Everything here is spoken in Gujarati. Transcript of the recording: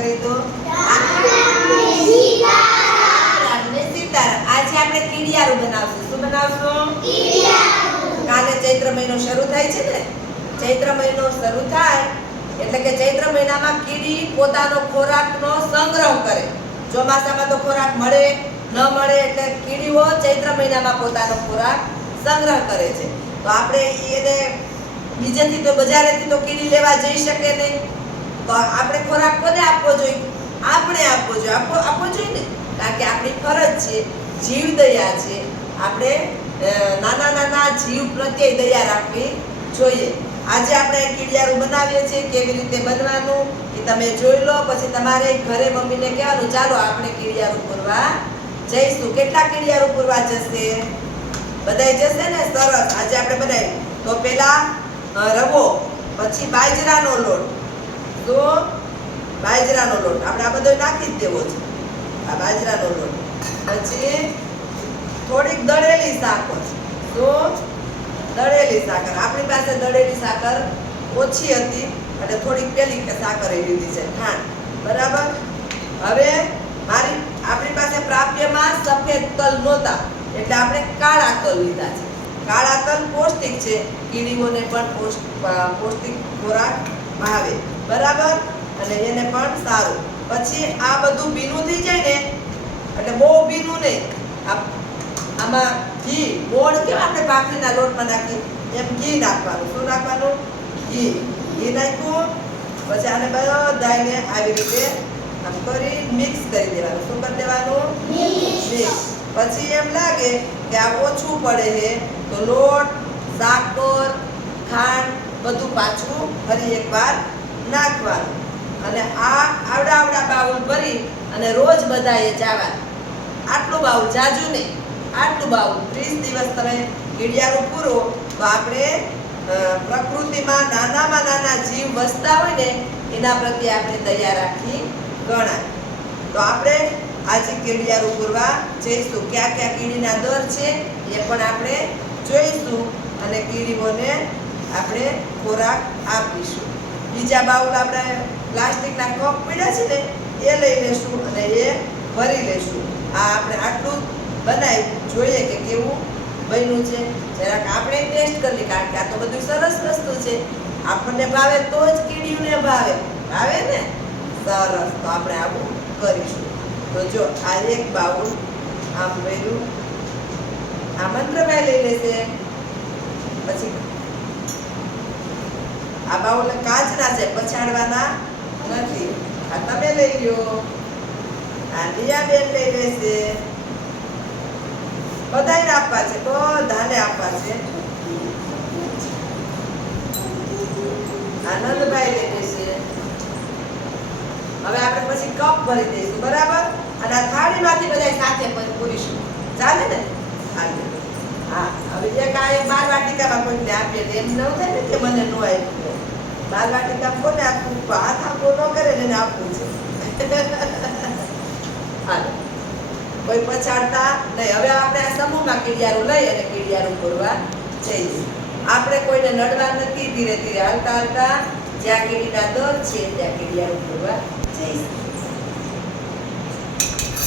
કરી દો. આજે આપણે કીડિયારું બનાવશું. શું બનાવશું? કાલે ચૈત્ર મહિનો શરૂ થાય છે ને. ચૈત્ર મહિનો શરૂ થાય એટલે કે ચૈત્ર મહિનામાં કીડી પોતાનો ખોરાકનો સંગ્રહ કરે. ચોમાસામાં તો ખોરાક મળે ન મળે એટલે કીડીઓ ચૈત્ર મહિનામાં પોતાનો ખોરાક સંગ્રહ કરે છે. તો આપણે એને બીજેથી તો બજારેથી તો કીડી લેવા જઈ શકે નહીં. તો આપણે ખોરાક કોને આપવો જોઈએ? આપણે આપવો જોઈએ. આપવો જોઈએ ને, કારણ કે આપણી ફરજ છે, જીવદયા છે. આપણે નાના નાના જીવ પ્રત્યે દયા રાખવી જોઈએ. આજે આપણે કીડિયારું બનાવીએ છીએ. કેવી રીતે બનવાનું એ તમે જોઈ લો. પછી તમારે ઘરે મમ્મીને કહેવાનું, ચાલો આપણે કીડિયારું પૂરવા જઈશું. કેટલા કીડિયારું પૂરવા જશે? બધાય જશે ને? સરસ. આજે આપણે બનાવીએ તો પેલા રવો, પછી બાજરાનો લોટ. તો બાજરાનો લોટ આપણે આ બધો નાખી જ દેવો છે. આ બાજરાનો લોટ, પછી થોડીક દળેલી સાકર. તો દળેલી સાકર આપણી પાસે દળેલી સાકર ઓછી હતી એટલે થોડીક પેલી કે સાકર એ લીધી છે, ખાંડ. બરાબર. હવે આપણી પાસે પ્રાપ્યમાં સફેદ તલ નહોતા એટલે આપણે કાળા તલ લીધા છે. કાળા તલ પૌષ્ટિક છે, કીડીઓને પણ પૌષ્ટિક ખોરાક ભાવે. બરાબર. અને એને પણ સારું. પછી આ બધું ભીનું થઈ જાય ને, એટલે બહુ ભીનું નહીં, આમાં ઘી, ગોળ કેવા આપણે ભાખરીના લોટમાં નાખીએ એમ ઘી નાખવાનું. શું નાખવાનું? ઘી. ઘી નાખ્યું પછી આને બધાને આવી રીતે આમ કરી મિક્સ કરી દેવાનું. શું કરી દેવાનું? મિક્સ. પછી એમ લાગે કે આ ઓછું પડે છે તો લોટ, સાકર, ખાંડ બધું પાછું ફરી એકવાર નાખવાનું. અને આ આવડા બાઉલ ભરી અને રોજ બધાએ જવાનું. આટલું બાઉલ, જાજુ નહીં, આટલું બાઉલ. 30 દિવસ તમે કીડિયારું પૂરો તો આપણે પ્રકૃતિમાં નાનામાં નાના જીવ વસતા હોય ને એના પ્રત્યે આપણે દયા રાખી ગણાય. તો આપણે આજે કીડિયારું પૂરવા જઈશું. ક્યાં ક્યાં કીડીના દર છે એ પણ આપણે જોઈશું અને કીડીઓને આપણે ખોરાક આપીશું. બીજા બાઉલ આપણે પ્લાસ્ટિકના કપ પડ્યા છે ને એ લઈ લેશું અને એ ભરી લેશું. આ આપણે આટલું બનાવી જોઈએ કે કેવું બન્યું છે. જરાક આપણે ટેસ્ટ કરી, કારણ કે આ તો બધું સરસ વસ્તુ છે. આપણને ભાવે તો જ કીડીઓને ભાવે. ભાવે ને? સરસ. તો આપણે આવું કરીશું. તો જો આ એક બાઉલ આમ ભર્યું, આ મંત્રભાઈ લઈ લેશે. પછી આ બાઉલ કાચના છે, પછાડવાના નથી. આ તમે લઈ લ્યો. આ રિયાબેન લઈ લેશે. બધાને આપવા છે, બધાને આપવા છે. આનંદભાઈ લઈ લેશે. હવે આપણે પછી કપ ભરી દઈશું. બરાબર. અને આ થાળીમાંથી બધા સાથે પૂરીશું. ચાલે ને? ચાલે. હા. હવે એક આ 12 વાટિકામાં કોઈને આપીએ એમ ન થાય ને કે મને ન આપ્યું. 12 વાટિકા કોને આપવું? હાથ આપવો ન કરે ને એને આપવું છે. હાલો. કોઈ પછાડતા નહીં. હવે આપણે આ સમૂહમાં કીડિયારું લઈ અને કીડિયારું પૂરવા જઈએ. આપણે કોઈને નડવા નથી. ધીરે ધીરે હાલતા હાલતા જ્યાં કીડીના દર છે ત્યાં કીડિયારું પૂરવા જઈશું.